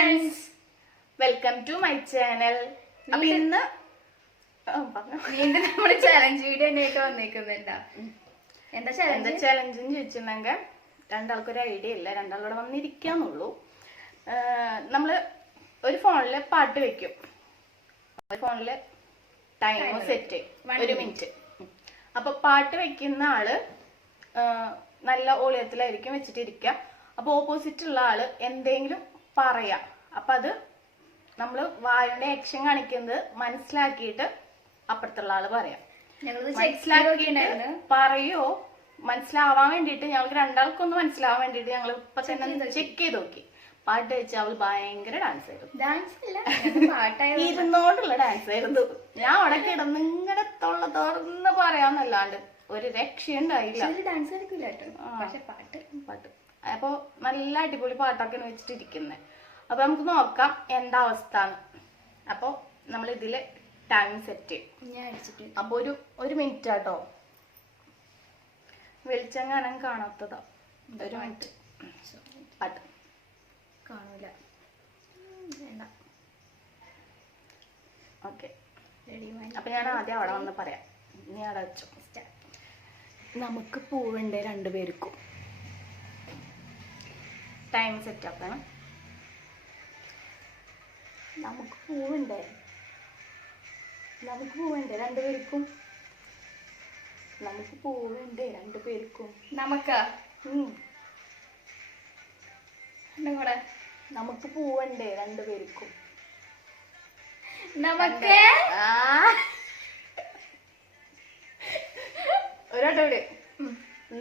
friends, welcome to my channel. അപ്പൊ ഇന്ന് നമ്മള് ചലഞ്ച് വീഡിയോ തന്നെയായിട്ട് വന്നേക്കുന്നുണ്ടാ. എന്താ ചലഞ്ച് ചോദിച്ചിട്ടുണ്ടെങ്കിൽ രണ്ടാൾക്കൊരു ഐഡിയ ഇല്ല, രണ്ടാളോടെ വന്നിരിക്കാന്നുള്ളൂ. നമ്മള് ഒരു ഫോണില് പാട്ട് വെക്കും, ഒരു ഫോണില് ടൈം സെറ്റ് 1 മിനിറ്റ്. അപ്പൊ പാട്ട് വെക്കുന്ന ആള് നല്ല ഓളിയത്തിലായിരിക്കും വെച്ചിട്ടിരിക്കുക. അപ്പൊ ഓപ്പോസിറ്റ് ഉള്ള ആള് എന്തെങ്കിലും പറയാം. അപ്പൊ അത് നമ്മള് വായുടെ ആക്ഷൻ കാണിക്കുന്നത് മനസ്സിലാക്കിയിട്ട് അപ്പുറത്തുള്ള ആള് പറയാം. മനസ്സിലാക്കിയിട്ട് പറയോ മനസ്സിലാവാൻ വേണ്ടിട്ട് ഞങ്ങൾക്ക് രണ്ടാൾക്കൊന്ന് മനസ്സിലാവാൻ വേണ്ടിട്ട് ഞങ്ങൾ ഇപ്പൊ തന്നെ ചെക്ക് ചെയ്ത് നോക്കി. പാട്ട് വെച്ച് അവള് ഭയങ്കര ഡാൻസ് ആയിരുന്നു, ഇരുന്നോണ്ടുള്ള ഡാൻസ് ആയിരുന്നു. ഞാൻ അവിടെ കിടന്ന് ഇങ്ങനെ തുറന്ന് പറയാന്നല്ലാണ്ട് ഒരു രക്ഷയുണ്ടായില്ല. ഡാൻസ് കളിക്കില്ല പക്ഷെ പാട്ട് അപ്പൊ നല്ല അടിപൊളി പാട്ടൊക്കെ വെച്ചിട്ടിരിക്കുന്നത്. അപ്പൊ നമുക്ക് നോക്കാം എന്താ അവസ്ഥ. അപ്പൊ നമ്മൾ ഇതില് ടൈം സെറ്റ് ചെയ്യും. അപ്പൊ ഒരു മിനിറ്റ് ആട്ടോ. വെളിച്ചങ്ങാനം കാണാത്തതാ. 1 മിനിറ്റ് പാട്ട് കാണൂല. ഓക്കെ, അപ്പൊ ഞാൻ ആദ്യം അവിടെ വന്ന് പറയാം. നീ അവിടെ വെച്ചോ. നമുക്ക് പൂവുണ്ട് രണ്ടുപേർക്കും. ടൈം സെറ്റ് ആക്കണം. നമുക്ക് പൂവുണ്ട് രണ്ടുപേർക്കും. നമുക്ക് പൂവുണ്ട് രണ്ടുപേർക്കും. നമുക്ക് നമുക്ക് പൂവുണ്ട് രണ്ടുപേർക്കും. നമുക്ക് ഒരാട്ടോടെ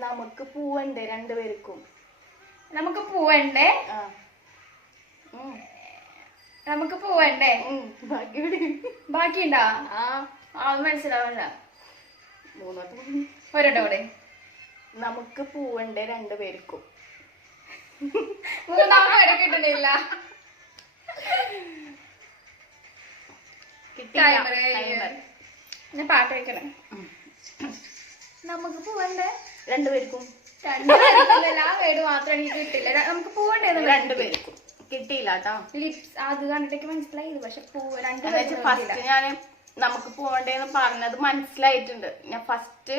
നമുക്ക് പൂവുണ്ട് രണ്ടുപേർക്കും. നമുക്ക് പൂവണ്ടേ നമുക്ക് പൂവണ്ടേ ബാക്കിയുണ്ടാ? അത് മനസ്സിലാവണ്ട. ഒരട്ടോടെ നമുക്ക് പൂവുണ്ട് രണ്ടുപേർക്കും. മൂന്നാമത് കിട്ടണില്ല. ഞാൻ പാട്ട് വയ്ക്കണം. നമുക്ക് പോവണ്ടേ രണ്ടുപേർക്കും. ആ വേട് മാത്രം എനിക്ക് കിട്ടില്ല. നമുക്ക് പോവണ്ടേ രണ്ടുപേർക്കും കിട്ടിയില്ല കേട്ടോ. ലിപ്സ് അത് കണ്ടിട്ടേക്ക് മനസ്സിലായത്. പക്ഷെ ഫസ്റ്റ് ഞാൻ നമുക്ക് പോവണ്ടേന്ന് പറഞ്ഞത് മനസ്സിലായിട്ടുണ്ട്. ഞാൻ ഫസ്റ്റ്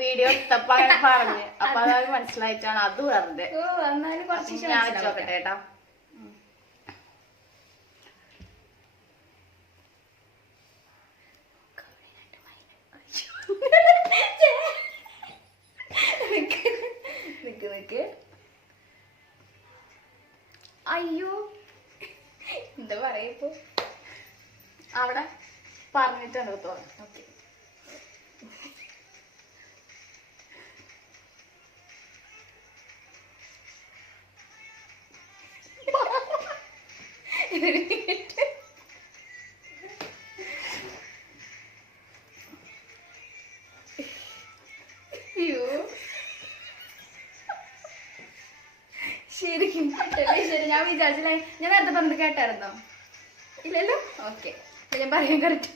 വീഡിയോ എടുത്തപ്പോ അങ്ങനെ പറഞ്ഞു. അപ്പൊ അത് മനസ്സിലായിട്ടാണ് അത് വെറുതെ. ഞാൻ വെച്ചോക്കട്ടെ കേട്ടോ. നിക്ക് അയ്യോ എന്താ പറയപ്പോ അവിടെ പറഞ്ഞിട്ടുണ്ട് തോന്നുന്നു. ഓക്കെ, ശരിക്കും ശരി. ഞാൻ വിചാരിച്ചില്ല. ഞാൻ നേരത്തെ പറഞ്ഞത് കേട്ടായിരുന്നോ? ഇല്ലല്ലോ. ഓക്കെ, ഞാൻ പറയാൻ കറക്റ്റ്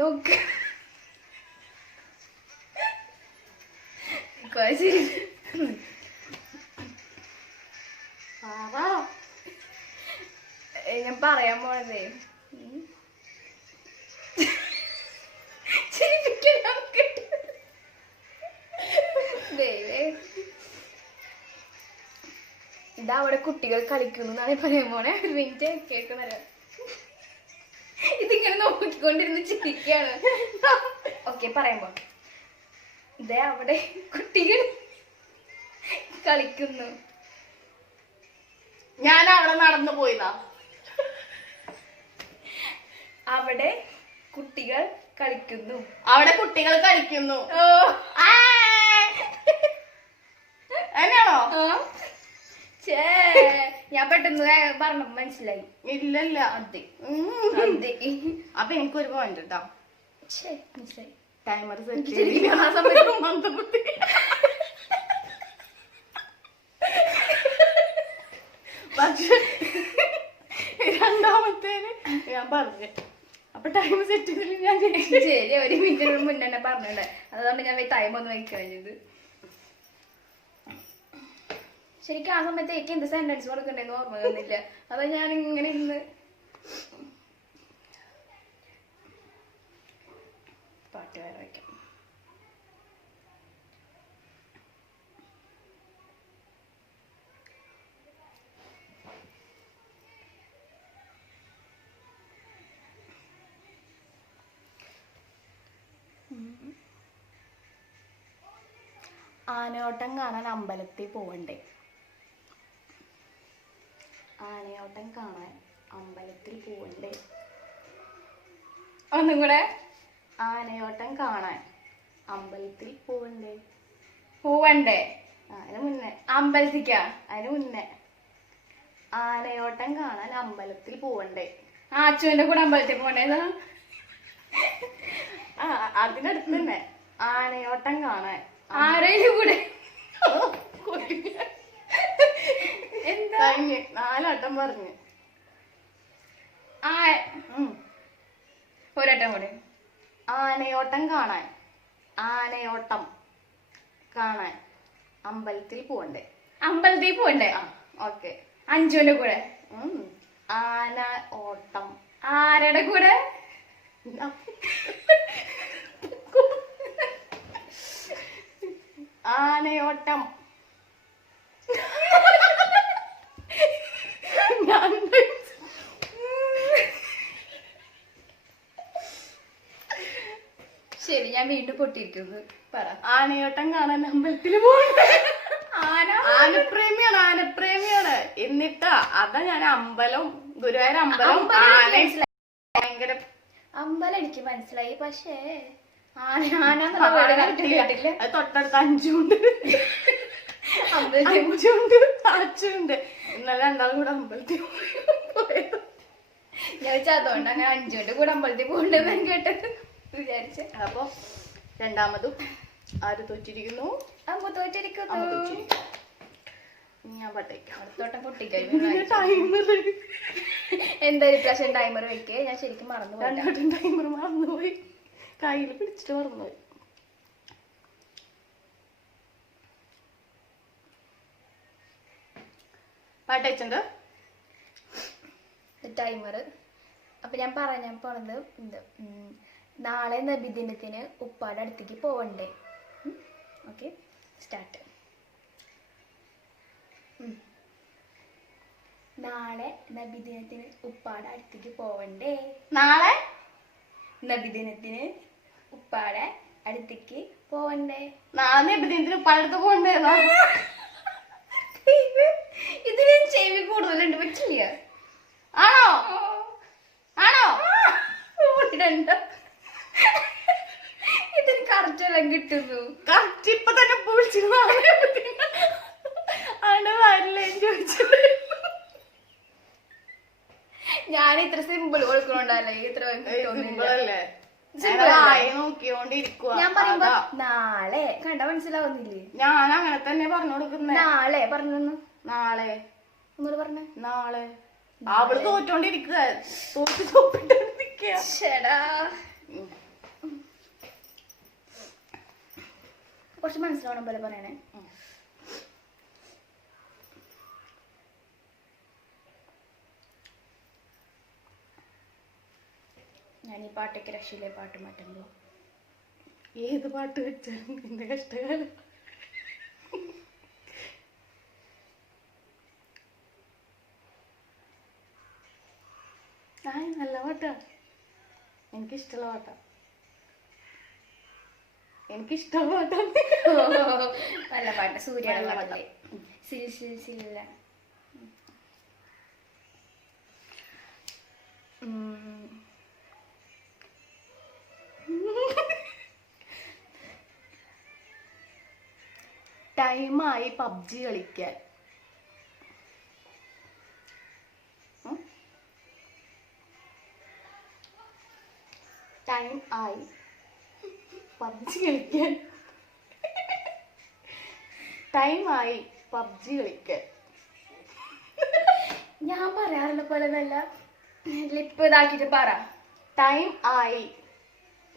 നോക്ക്. ശരി, ഞാൻ പറയാൻ പോണതേ ഇതാ അവിടെ കുട്ടികൾ കളിക്കുന്നു എന്നാണ് പറയാൻ പോണേ. ഒരു മിനിറ്റ് കേൾക്കണ. ഇതിങ്ങനെ നോക്കിക്കൊണ്ടിരുന്ന് ചിരിക്കാണ്. ഓക്കെ, പറയുമ്പോ ഇതേ അവിടെ കുട്ടികൾ കളിക്കുന്നു. ഞാൻ അവിടെ നടന്നു പോയതാ. അവിടെ കുട്ടികൾ കളിക്കുന്നു. അവിടെ കുട്ടികൾ കളിക്കുന്നു. എന്നാണോ? ഞാൻ പെട്ടെന്ന് പറഞ്ഞ മനസ്സിലായി. ഇല്ലല്ല അതെ. അപ്പൊ എനിക്കൊരു പോയിന്റ് കേട്ടോ. മനസ്സിലായി. ടൈമർ പക്ഷെ രണ്ടാമത്തേന് ഞാൻ പറഞ്ഞു. അപ്പൊ ടൈം സെറ്റ് ചെയ്തില്ല ഞാൻ. ശരി, 1 മിനിറ്റിന് മുന്നേ തന്നെ പറഞ്ഞിട്ടുണ്ട്. അതുകൊണ്ട് ഞാൻ ടൈം ഒന്ന് വയ്ക്കഴിഞ്ഞത്. ശരിക്കും ആ സമയത്ത് എനിക്ക് എന്ത് സെന്റൻസ് കൊടുക്കണ്ടെന്ന് ഓർമ്മ തന്നില്ല. അതാ ഞാൻ ഇങ്ങനെ ഇന്ന് പാട്ട് വേറെ വയ്ക്കാം. ആനയോട്ടം കാണാൻ അമ്പലത്തിൽ പോവണ്ടേ? ആനയോട്ടം കാണാൻ അമ്പലത്തിൽ പോവണ്ടേ? ഒന്നും കൂടെ. ആനയോട്ടം കാണാൻ അമ്പലത്തിൽ പോവണ്ടേ? പോവണ്ടേ? അതിന് മുന്നേ, അമ്പലത്തിക്കാ? അതിന് മുന്നേ ആനയോട്ടം കാണാൻ അമ്പലത്തിൽ പോവണ്ടേ? അച്ചുവിന്റെ കൂടെ അമ്പലത്തിൽ പോണ്ടേന്നാ? ആ, അതിനടുത്ത് തന്നെ. ആനയോട്ടം കാണാൻ ആരെയും കൂടെ എന്താ? കഴിഞ്ഞ് 4 വട്ടം പറഞ്ഞു. ഒരട്ടം കൂടെ. ആനയോട്ടം കാണാൻ, ആനയോട്ടം കാണാൻ അമ്പലത്തിൽ പോവണ്ടേ? അമ്പലത്തിൽ പോവണ്ടേ? ഓക്കെ. അഞ്ചുവിന്റെ കൂടെ. ആന ഓട്ടം. ആരുടെ കൂടെ? ആനയോട്ടം. ശരി, ഞാൻ വീണ്ടും പൊട്ടിയിരിക്കുന്നു. പറ. ആനയോട്ടം കാണാൻ അമ്പലത്തിൽ പോകണ്ടേ? ആന ആനപ്രേമിയാണ്, ആനപ്രേമിയാണ്. എന്നിട്ടാ അതാ ഞാൻ അമ്പലം, ഗുരുവായൂർ അമ്പലം ഭയങ്കര. അമ്പലം എനിക്ക് മനസ്സിലായി, പക്ഷേ ആന കേട്ടില്ല. അത് തൊട്ടടുത്ത് അഞ്ചുണ്ട്, അമ്പലത്തിൽ അഞ്ചുണ്ട്, അച്ചുണ്ട്. ഇന്നലെ 2 കൂടെ അമ്പലത്തിൽ പോയത്. ഞാൻ വെച്ചാൽ അതുകൊണ്ട് അങ്ങനെ അഞ്ചുകൊണ്ട് കൂടെ അമ്പലത്തിൽ പോകണ്ടെന്ന് ഞാൻ കേട്ടത് വിചാരിച്ച. അപ്പൊ രണ്ടാമതും ആര് തോറ്റിരിക്കുന്നു? അമ്മ തോറ്റിരിക്കുന്നു. ഞാൻ പട്ടേക്കാം. അടുത്തോട്ടം പൊട്ടിക്കഴിഞ്ഞു. എന്തായാലും പ്രാവശ്യം ടൈമർ വെക്കേ. ഞാൻ ശരിക്കും മറന്നുപോയി. ടൈമർ മറന്നുപോയി, കയ്യിൽ പിടിച്ചിട്ട് മറന്നുപോയി. പാട്ടയച്ചുണ്ട് ടൈമർ. അപ്പൊ ഞാൻ പറയാൻ പോണത് നാളെ നബിദിനത്തിന് ഉപ്പാടെ അടുത്തേക്ക് പോവണ്ടേ? Okay, start. നാളെ നബിദിനത്തിന് ഉപ്പാടെ അടുത്തേക്ക് പോവണ്ടേ? നാളെ നബിദിനത്തിന് ഉപ്പാടെ അടുത്തേക്ക് പോവണ്ടേ? നാളെ നബിദിനത്തിന് ഉപ്പാടടുത്ത് പോകണ്ടേ? ഇതിന് ചെവി കൂടുതലുണ്ട്, പറ്റില്ല. ആണോ? ആണോ? ഇതിന് കറക്റ്റ് എല്ലാം കിട്ടുന്നു. കറക്റ്റ് ഇപ്പൊ തന്നെ വിളിച്ചിരുന്നു. ചോദിച്ചത് ഞാൻ ഇത്ര സിമ്പിൾ കൊടുക്കണോണ്ടല്ലേ ഇത്ര സിമ്പിളല്ലേ? നോക്കിയോണ്ടിരിക്കുക. ഞാൻ പറയുമ്പോ നാളെ കണ്ട മനസ്സിലാവുന്നില്ലേ? ഞാൻ അങ്ങനെ തന്നെ പറഞ്ഞു കൊടുക്കുന്നേ. നാളെ പറഞ്ഞു. നാളെ ഒന്നുകൂടെ പറഞ്ഞേ. നാളെ. അവള് തോറ്റോണ്ടിരിക്കുക, തോപ്പിട്ടോണ്ടിരിക്കുക. ചേടാ, കുറച്ച് മനസ്സിലാവണം പോലെ പറയണേ. ഞാൻ ഈ പാട്ടൊക്കെ രക്ഷയിലെ പാട്ട് മാറ്റുമ്പോ ഏത് പാട്ട് വെച്ചാലും എന്റെ കഷ്ടകാലം. നല്ല പാട്ടാ, എനിക്കിഷ്ടമുള്ള പാട്ടാ, എനിക്കിഷ്ടമുള്ള പാട്ടാ. നല്ല പാട്ട്, സൂര്യയുടെ പാട്ടല്ലേ? സിൽ സിൽ സില്ല. ടൈമായി പബ്ജി കളിക്കാൻ. ടൈം ആയി പബ്ജി കളിക്കാൻ. ടൈമായി പബ്ജി കളിക്കാൻ. ഞാൻ പറയാറുള്ള പോലെ നല്ല ലിപ്പ് ഇതാക്കിട്ട് പറ. ടൈം ആയി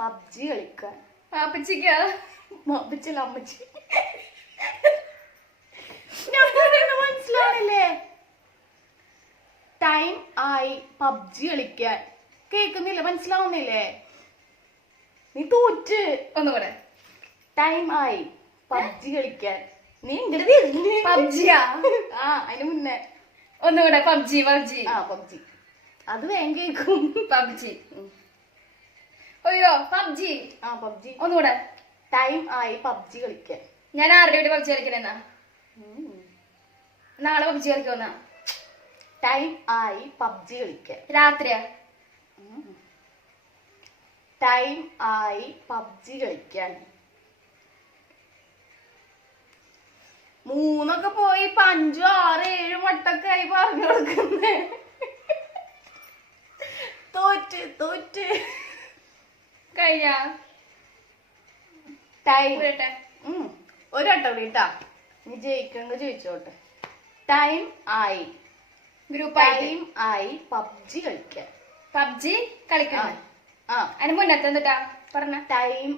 പബ്ജി കളിക്കാൻ. അപ്പച്ചിക്കാ? അമ്മച്ചില്ല, അമ്മച്ചി. ടൈം ആയി പബ്ജി കളിക്കാൻ. കേക്കുന്നില്ല, മനസ്സിലാവുന്നില്ലേ? നീ തോറ്റ്. ഒന്നുകൂടെ. ടൈം ആയി പബ്ജി കളിക്കാൻ. നീ പബ്ജിയാ? ആ, അതിന് മുന്നേ ഒന്നുകൂടെ. PUBG PUBG. ആ, പബ്ജി. അത് വേഗം കേക്കും. പബ്ജി. അയ്യോ പബ്ജി. ആ, പബ്ജി. ഒന്നുകൂടെ. ടൈം ആയി പബ്ജി കളിക്കാൻ. ഞാൻ ആരുടെ കൂടി പബ്ജി കളിക്കണെന്നാ? നാളെ പബ്ജി കളിക്കുമെന്നാ? ടൈം ആയി പബ്ജി കളിക്കാൻ. രാത്രിയാ? ടൈം ആയി പബ്ജി കളിക്കാൻ. 3 പോയി 5, 6, 7 വട്ടൊക്കെ ആയി പറഞ്ഞു കൊടുക്കുന്നേ. തോറ്റ് തോറ്റ്. കഴിഞ്ഞ ടൈം ഒരു വട്ടം കേട്ടാ. നീ ജയിക്കങ്ങ് ജയിച്ചോട്ടെ. ടൈം ആയി ഗ്രൂപ്പ് ടൈം ആയി പബ്ജി കളിക്കാൻ. പബ്ജി കളിക്കണം. ആ, അതിന് മുന്നത്തെ എന്നിട്ടാ പറഞ്ഞ? ടൈം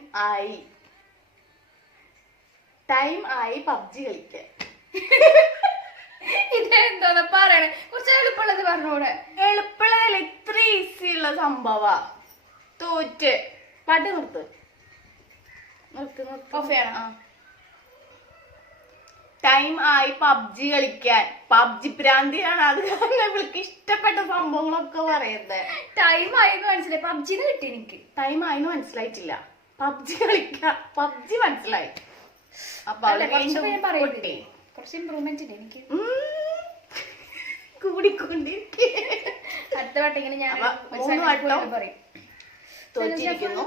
ആയി പബ്ജി കളിക്കാൻ. ഇതെന്തോന്നാ പറയണേ? കുറച്ച് എളുപ്പമുള്ളത് പറഞ്ഞൂടെ? എളുപ്പമുള്ളതല്ല, ഇത്ര ഈസി ഉള്ള സംഭവ. തോറ്റ്. പാട്ട് നിർത്ത് നിർത്ത് നിർത്ത്. ഓഫ് ചെയ്യണം. ടൈം ആയി പബ്ജി കളിക്കാൻ. പബ്ജി പ്രാന്തിയാണ്, അത് കാരണം ഇവൾക്ക് ഇഷ്ടപ്പെട്ട സംഭവങ്ങളൊക്കെ പറയുന്നത്. ടൈം ആയെന്ന് മനസ്സിലായി. പബ്ജിന്ന് കിട്ടി എനിക്ക്. ടൈം ആയെന്ന് മനസ്സിലായിട്ടില്ല. പബ്ജി കളിക്കാൻ. പബ്ജി മനസ്സിലായി. അപ്പൊ കുറച്ച് ഇമ്പ്രൂവ്മെന്റ് ഉണ്ട് എനിക്ക്. കൂടിക്കൊണ്ടിരിക്കും. അടുത്ത വട്ടം ഇങ്ങനെ ഞാൻ 3 വട്ടം പറയും. തോറ്റിരിക്കുന്നു.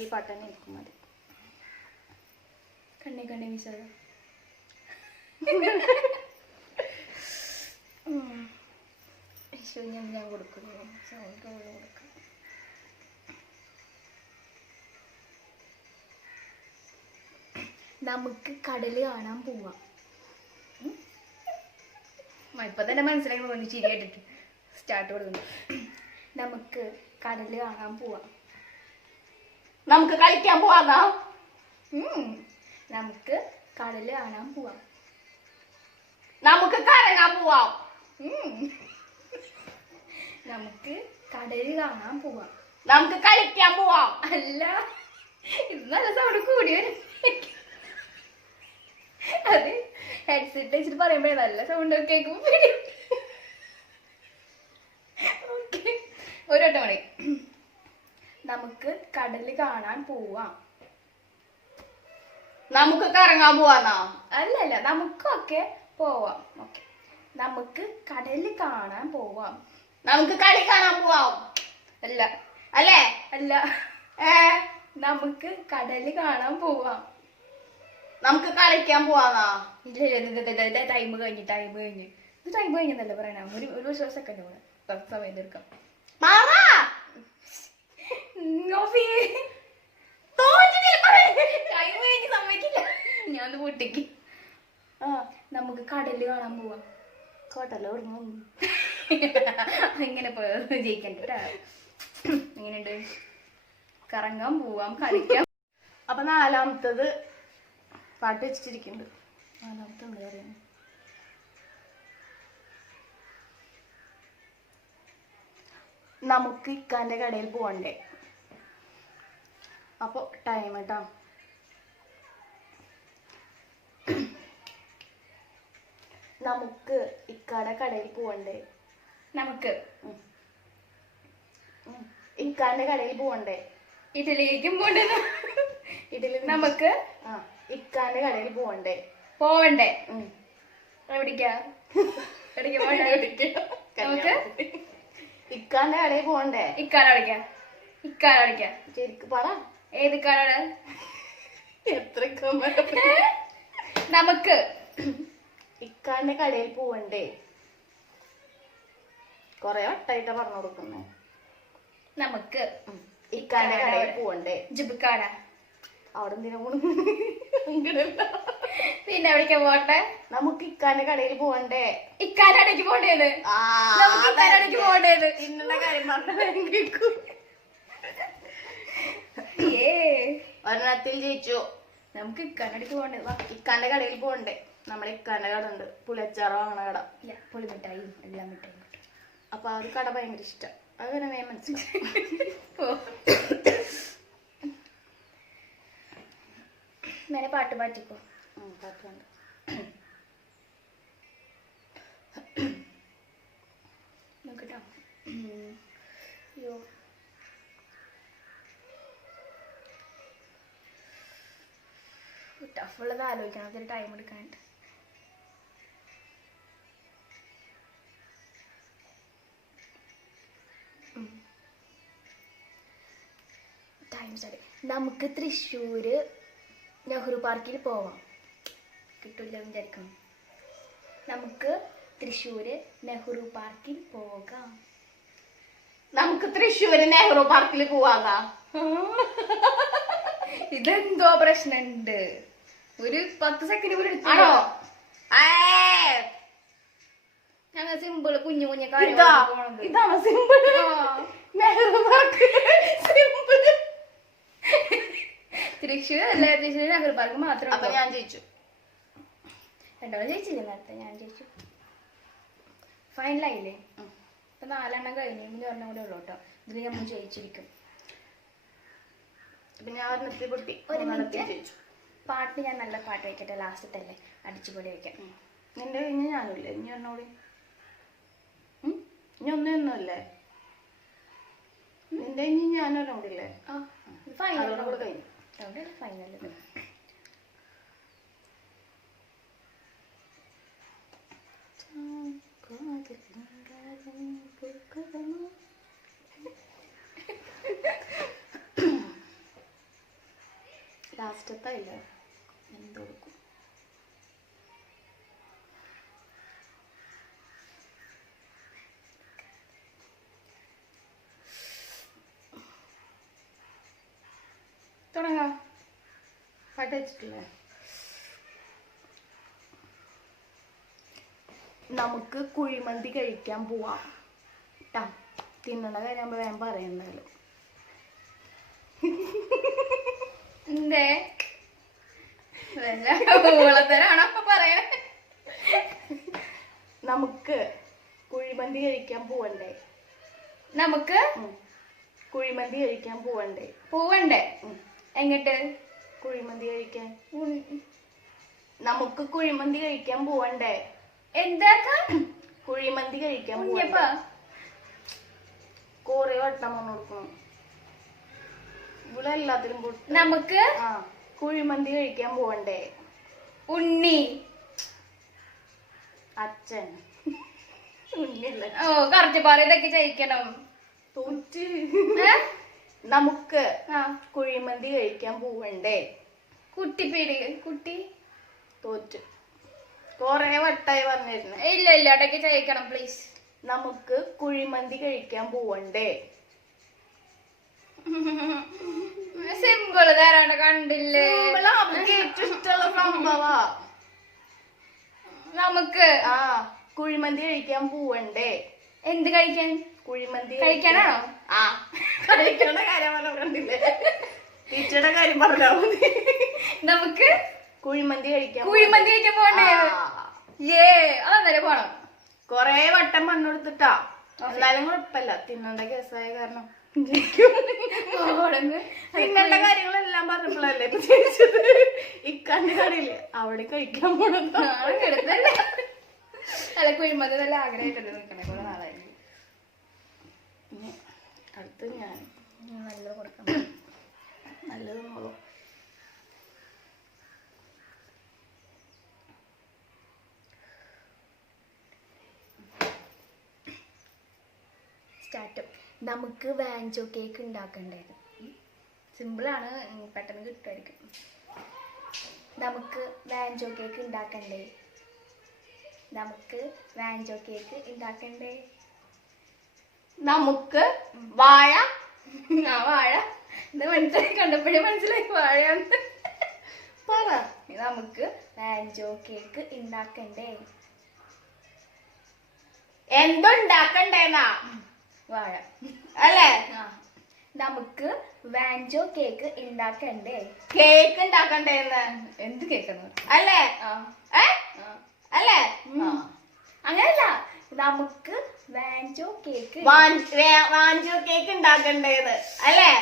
ഈ പാട്ടന്നെ എനിക്ക് മതി. കണ്ണി കണ്ണി വിസ ഞാൻ കൊടുക്കുന്നു. നമുക്ക് കടല് കാണാൻ പോവാം. ഇപ്പൊ തന്നെ മനസ്സിലാക്കി തോന്നി ചിരിയായിട്ടിട്ട് സ്റ്റാർട്ട് കൊടുക്കുന്നു. നമുക്ക് കടല് കാണാൻ പോവാം. നമുക്ക് കളിക്കാൻ പോവാന്നാ? നമുക്ക് കടല് കാണാൻ പോവാം. നമുക്ക് കറങ്ങാൻ പോവാം. നമുക്ക് കടല് കാണാൻ പോവാം. നമുക്ക് കളിക്കാൻ പോവാം. അല്ല, ഇത് നല്ല സൗണ്ട് കൂടി വരും. അത് ഹെഡ്സെറ്റ് വെച്ചിട്ട് പറയുമ്പോഴേ നല്ല സൗണ്ട് കേൾക്കുമ്പോ ഒരു വട്ടം മതി. നമുക്ക് കടല് കാണാൻ പോവാം. നമുക്ക് കറങ്ങാൻ പോവാന്നാ? അല്ലല്ല, നമുക്കൊക്കെ പോവാം. ഓക്കെ, നമുക്ക് കടല് കാണാൻ പോവാം. നമുക്ക് കളി കാണാൻ പോവാം. അല്ല അല്ലേ? അല്ല, നമുക്ക് കടല് കാണാൻ പോവാം. നമുക്ക് കളിക്കാൻ പോവാന്നാ? ഇല്ല, ടൈം കഴിഞ്ഞ് ഇത് ടൈം കഴിഞ്ഞല്ലേ പറയണ? ഒരു സെക്കൻഡ് കൂടെ സമയം തീർക്കാം. ടൈം കഴിഞ്ഞ് സമ്മതിക്കില്ല. ഞാൻ പൊട്ടിക്ക്. നമുക്ക് കടല് കാണാൻ പോവാം. കോട്ടല്ലോ ഇങ്ങനെ പോയത് ജയിക്കണ്ട. എങ്ങനെയുണ്ട്? കറങ്ങാൻ പോവാം, കളിക്കാം. അപ്പൊ 4ാമത്തത് പാട്ട് വെച്ചിട്ടിരിക്കുന്നുണ്ട്. 4ാമത്തെ എന്താ പറയുന്നത്? നമുക്ക് ഇക്കാന്റെ കടയിൽ പോകണ്ടേ. അപ്പൊ ടൈം കേട്ടോ. നമുക്ക് ഇക്കാന്റെ കടയിൽ പോകണ്ടേ. നമുക്ക് ഇക്കാന്റെ കടയിൽ പോകണ്ടേ. ഇതിലേക്കും പോണ്ടേ. ഇതിൽ നമുക്ക് ഇക്കാന്റെ കടയിൽ പോകണ്ടേ. പോവണ്ടേ? എവിടേക്കാ? നമുക്ക് ഇക്കാന്റെ കടയിൽ പോകണ്ടേ. ഇക്കാലടിക്കാ. ശരിക്ക് പറ. ഏത് കാലാണ്? എത്ര നമുക്ക് ഇക്കാന്റെ കടയിൽ പോവണ്ടേ. കൊറേ വട്ടായിട്ടാ പറഞ്ഞു കൊടുക്കുന്നേ. നമുക്ക് ഇക്കാന്റെ കടയിൽ പോവണ്ടേ. ജിബിക്കാട. അവിടെ എന്തിനാ പോണു? പിന്നെ എവിടേക്കാ പോട്ടെ? നമുക്ക് ഇക്കാന്റെ കടയിൽ പോവണ്ടേ. ഇക്കാലടേക്ക് പോണ്ടേത്. നമുക്ക് ഇക്കാലടേക്ക് പോണ്ടേത്. ഇന്ന കാര്യം പറഞ്ഞ ഏ ഒരെണ്ണത്തിൽ ജയിച്ചു. നമുക്ക് കണ്ണടിക്ക് പോകണ്ടേ? വാ. ഇക്കാന്റെ കടയിൽ പോകണ്ടേ? നമ്മുടെ ഇക്കാന്റെ കട ഉണ്ട്, പുലച്ചാറ് വാങ്ങണ കട. ഇല്ല, പുളി മിഠായും എല്ലാം മിഠായും കിട്ടും. അപ്പൊ ആ ഒരു കട ഭയങ്കര ഇഷ്ടം. അത് തന്നെ ഞാൻ മനസ്സിലായി. നേരെ പാട്ട് പാട്ടിക്കോ. പാട്ടുണ്ട്. നോക്കട്ടോ. അയ്യോ, ടഫുള്ളത് ആലോചിക്കണം. അതൊരു ടൈം എടുക്കാനായിട്ട്. Time start. നമുക്ക് തൃശ്ശൂര് നെഹ്റു പാർക്കിൽ പോവാം. കിട്ടില്ല വിചാരിക്കണം. നമുക്ക് തൃശ്ശൂര് നെഹ്റു പാർക്കിൽ പോകാം. നമുക്ക് തൃശ്ശൂര് നെഹ്റു പാർക്കിൽ പോവാന്നാ? ഇതെന്തോ പ്രശ്നമുണ്ട്. ഒരു 10 സെക്കൻഡ് കൂടി ആണോ? ഞങ്ങൾ സിമ്പിള് കുഞ്ഞു കുഞ്ഞു ഇതാണ് simple. Nehru park simple. Thrissur അല്ല, തൃശ്ശൂർ നെഹ്റു പാർക്ക് മാത്രം. അപ്പൊ ഞാൻ ജയിച്ചു. രണ്ടാമത് ജയിച്ചില്ലേ? നേരത്തെ ഞാൻ ജയിച്ചു. ഫൈനലായില്ലേ? ഇപ്പൊ 4 കഴിഞ്ഞു. ഇനി 1 കൂടെ ഉള്ളു കേട്ടോ. ഇതിൽ നമ്മൾ ജയിച്ചിരിക്കും. അപ്പൊ ഞാൻ ഒരെണ്ണത്തിൽ പൊട്ടി. ഒരു മിനിറ്റ്. ജയിച്ചു. പാട്ട് ഞാൻ നല്ല പാട്ട് വയ്ക്കട്ടെ. ലാസ്റ്റത്തല്ലേ, അടിച്ചുപൊളി വയ്ക്കാം. നിന്റെ കഴിഞ്ഞ് ഞാനുമില്ലേ? ഇനി ഒന്നോടി. ഇനി ഒന്നൊന്നുമല്ലേ? നിന്റെ ഇനി ഞാനൊരെണ്ണോടില്ലേ? ഫൈനൽ കൂടെ കഴിഞ്ഞു. ഫൈനൽ. ലാസ്റ്റത്തായില്ലേ? എന്ത് കൊടുക്കും? തുടങ്ങാം. പാട്ട് വെച്ചിട്ടില്ലേ? നമുക്ക് കുഴിമന്തി കഴിക്കാൻ പോവാം ട്ടാ. തിന്നണ കാര്യം വേഗം പറയുന്നാലും. എന്തേ ഊളത്തരാണോ പറയണേ? നമുക്ക് കുഴിമന്തി കഴിക്കാൻ പോവണ്ടേ? നമുക്ക് കുഴിമന്തി കഴിക്കാൻ പോവണ്ടേ? പോവണ്ടേ? എങ്ങട്ട് കുഴിമന്തി കഴിക്കാൻ? നമുക്ക് കുഴിമന്തി കഴിക്കാൻ പോവണ്ടേ? എന്താക്കാ? കുഴിമന്തി കഴിക്കാൻ ഉണ്ണിയപ്പ കൊറേ വട്ടം വന്നു കൊടുക്കണം. ഇവിടെ എല്ലാത്തിലും നമുക്ക് കുഴിമന്തി കഴിക്കാൻ പോവണ്ടേ? ഉണ്ണി അച്ഛൻ ഉണ്ണിയല്ല. ഓ കറക്റ്റ് പറ. ഇതൊക്കെ ജയിക്കണം. തോറ്റ്. നമുക്ക് കുഴിമന്തി കഴിക്കാൻ പോവണ്ടേ? കുട്ടിപ്പീടി കുട്ടി. തോറ്റ്. കൊറേ വട്ടായി പറഞ്ഞിരുന്നു. ഇല്ല ഇല്ല, ഇടയ്ക്ക് ജയിക്കണം പ്ലീസ്. നമുക്ക് കുഴിമന്തി കഴിക്കാൻ പോവണ്ടേ? സിമ്പിള് തരാണ്ട് കണ്ടില്ലേ? ഏറ്റവും ഇഷ്ടമുള്ള സംഭവാ. നമുക്ക് കുഴിമന്തി കഴിക്കാൻ പോവണ്ടേ? എന്ത് കഴിക്കാൻ? കുഴിമന്തി കഴിക്കാനാണോ? കഴിക്കണ കാര്യം പറഞ്ഞില്ലേ? ടീച്ചറുടെ കാര്യം പറഞ്ഞാ മതി. നമുക്ക് കുഴിമന്തി കഴിക്കാൻ പോണ്ടേ? അതെന്തായാലും പോണം. കൊറേ വട്ടം പറഞ്ഞെടുത്തിട്ടാ. എന്നാലും കുഴപ്പമില്ല, തിന്നണ്ട കേസായ കാരണം തിന്നണ്ട കാര്യങ്ങളെല്ലാം പറഞ്ഞപ്പോഴല്ലേ ഇക്കാന്റെ കടയില്ലേ അവിടെ കഴിക്കാൻ പോണത്. അല്ല, കുഴിമന്തി നല്ല ആഗ്രഹമായിട്ടല്ലേ നിൽക്കണേ കുറെ നാളായിരുന്നു. അടുത്ത് ഞാൻ നല്ലത് കൊടുക്കണം. നല്ലത് നോളൂ. സ്റ്റാർട്ട്. നമുക്ക് വാഞ്ചോ കേക്ക് ഉണ്ടാക്കണ്ടായിരുന്നു. സിമ്പിളാണ്, പെട്ടെന്ന് കിട്ടുമായിരിക്കും. നമുക്ക് വാഞ്ചോ കേക്ക് ഉണ്ടാക്കണ്ടേ? നമുക്ക് വാഞ്ചോ കേക്ക് ഉണ്ടാക്കണ്ടേ? നമുക്ക് വാഴ. വാഴ ഇത് മനസ്സിലായി, കണ്ടപ്പോഴേ മനസ്സിലായി വാഴയാന്ന്. പറ. നമുക്ക് വാഞ്ചോ കേക്ക് ഉണ്ടാക്കണ്ടേ? എന്തുണ്ടാക്കണ്ടേന്നാ? വാഴ അല്ലേ? നമുക്ക് വാഞ്ചോ കേക്ക് ഉണ്ടാക്കണ്ടേ? കേക്ക് ഉണ്ടാക്കണ്ടേന്ന്? എന്ത് കേക്കാണ് അല്ലേ? അല്ലേ? അങ്ങനല്ല, നമുക്ക് വാഞ്ചോ കേക്ക് വാഞ്ചോ കേക്ക് ഉണ്ടാക്കണ്ടേന്ന് അല്ലേ?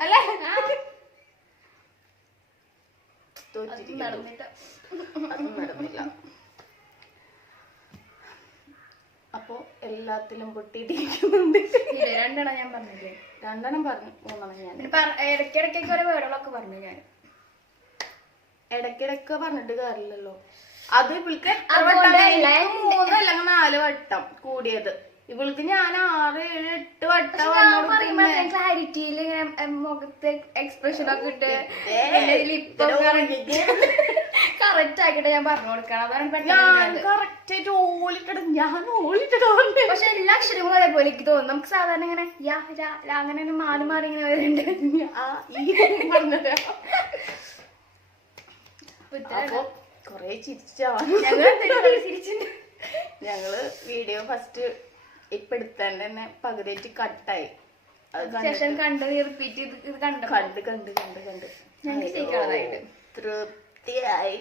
അല്ലേ? നടന്നിട്ട് അതും നടന്നില്ല. അപ്പൊ എല്ലാത്തിലും പൊട്ടിയിട്ടിരിക്കുന്നുണ്ട്. രണ്ടെണ്ണം ഞാൻ പറഞ്ഞില്ലേ? 2 പറഞ്ഞു, 3 ഞാൻ ഇടയ്ക്കിടയ്ക്കൊക്കെ ഓരോ വേർഡുകളൊക്കെ പറഞ്ഞു ഞാൻ. ഇടയ്ക്കിടയ്ക്ക് പറഞ്ഞിട്ട് കാര്യമില്ലല്ലോ. അത് ഇവൾക്ക് അതുകൊണ്ടല്ല 3 അല്ലെങ്കിൽ 4 വട്ടം കൂടിയത്. ഇവൾക്ക് ഞാൻ 6, 7, 8 വട്ടം ക്ലാരിറ്റിയിൽ മുഖത്ത് എക്സ്പ്രഷൻ ഒക്കെ ഇട്ട് കറക്റ്റ് ആക്കിട്ട് ഞാൻ പറഞ്ഞു കൊടുക്കണം. അതാണ് പെട്ടെന്ന്. കറക്റ്റ് ഓളിട്ടിട്ട് ഞാൻ ഓളിട്ടിട്ട്. പക്ഷെ എല്ലാ അക്ഷരങ്ങളും അതേപോലെ എനിക്ക് തോന്നുന്നു. നമുക്ക് സാധാരണ ഇങ്ങനെ യാ ലാ ലാ അങ്ങനെ മാറി മാറി ഇങ്ങനെ വരുന്നുണ്ട്. പറഞ്ഞത് അപ്പൊ കൊറേ ചിരിച്ചാണ് ഞങ്ങള്. വീഡിയോ ഫസ്റ്റ് ഇപ്പൊ എടുത്തന്നെ തന്നെ പകുതിയായിട്ട് കട്ടായി. ശേഷം കണ്ട് റിപ്പീറ്റ് ഇത് കണ്ട് കണ്ട് കണ്ട് കണ്ട് കണ്ട് തൃപ്തിയായി.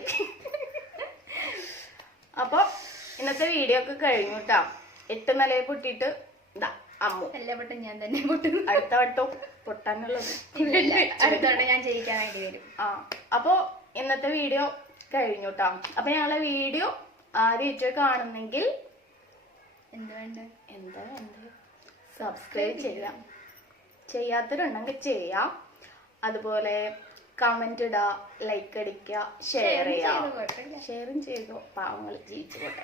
അപ്പൊ ഇന്നത്തെ വീഡിയോ ഒക്കെ കഴിഞ്ഞു കേട്ടാ. 8 നിലയിൽ പൊട്ടിയിട്ട് ഇതാ അമ്മു. എല്ലാ വട്ടം ഞാൻ തന്നെ പൊട്ടും. അടുത്ത വട്ടവും പൊട്ടാനുള്ളത് അടുത്ത വട്ടം ഞാൻ ജയിക്കാൻ വേണ്ടി വരും. അപ്പൊ ഇന്നത്തെ വീഡിയോ കഴിഞ്ഞു കേട്ടോ. അപ്പൊ ഞങ്ങളെ വീഡിയോ ആദ്യം കാണുന്നെങ്കിൽ എന്താ സബ്സ്ക്രൈബ് ചെയ്യാം. ചെയ്യാത്തവരുണ്ടെങ്കിൽ ചെയ്യാം. അതുപോലെ കമന്റ് ഇടാ, ലൈക്ക് അടിക്കുക, ഷെയർ ചെയ്യാം. ഷെയറും ചെയ്തോ, പാവങ്ങൾ ജീവിച്ചു പോട്ടെ.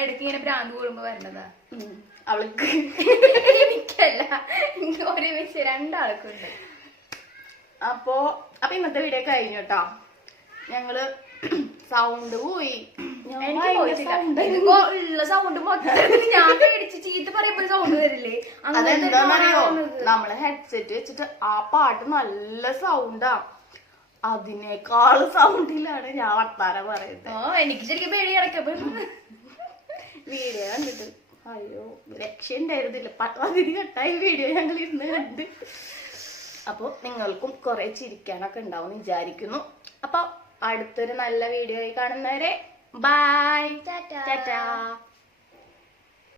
ഇടയ്ക്ക് ഇങ്ങനെ ഭ്രാന്ത് കൂടുമ്പോ വരണതാ അവൾക്ക്. എനിക്കല്ല, ഒരുമിച്ച് 2 ആൾക്കുണ്ട്. അപ്പൊ ഇന്നത്തെ വീഡിയോ കഴിഞ്ഞു കേട്ടോ. ഞങ്ങള് സൗണ്ട് പോയി. ഉള്ള സൗണ്ട് ഞാൻ പേടിച്ച് ചീത്ത പറയുമ്പോ സൗണ്ട് വരില്ലേ? അതെന്താന്നറിയോ, നമ്മള് ഹെഡ്സെറ്റ് വെച്ചിട്ട് ആ പാട്ട് നല്ല സൗണ്ടാ. അതിനേക്കാള് സൗണ്ടിലാണ് ഞാൻ വർത്താനം പറയുന്നത്. എനിക്ക് ശരിക്കും പേടി കിടക്കപ്പോ വീഡിയോ കണ്ടിട്ട് അയ്യോ രക്ഷ ഉണ്ടായിരുന്നില്ല. പകുതി കട്ടായി വീഡിയോ ഞങ്ങൾ ഇരുന്ന് കണ്ട്. അപ്പൊ നിങ്ങൾക്കും കുറെ ചിരിക്കാനൊക്കെ ഉണ്ടാവും വിചാരിക്കുന്നു. അപ്പൊ അടുത്തൊരു നല്ല വീഡിയോ ആയി കാണുന്നവരെ ബൈ, ടാറ്റാ.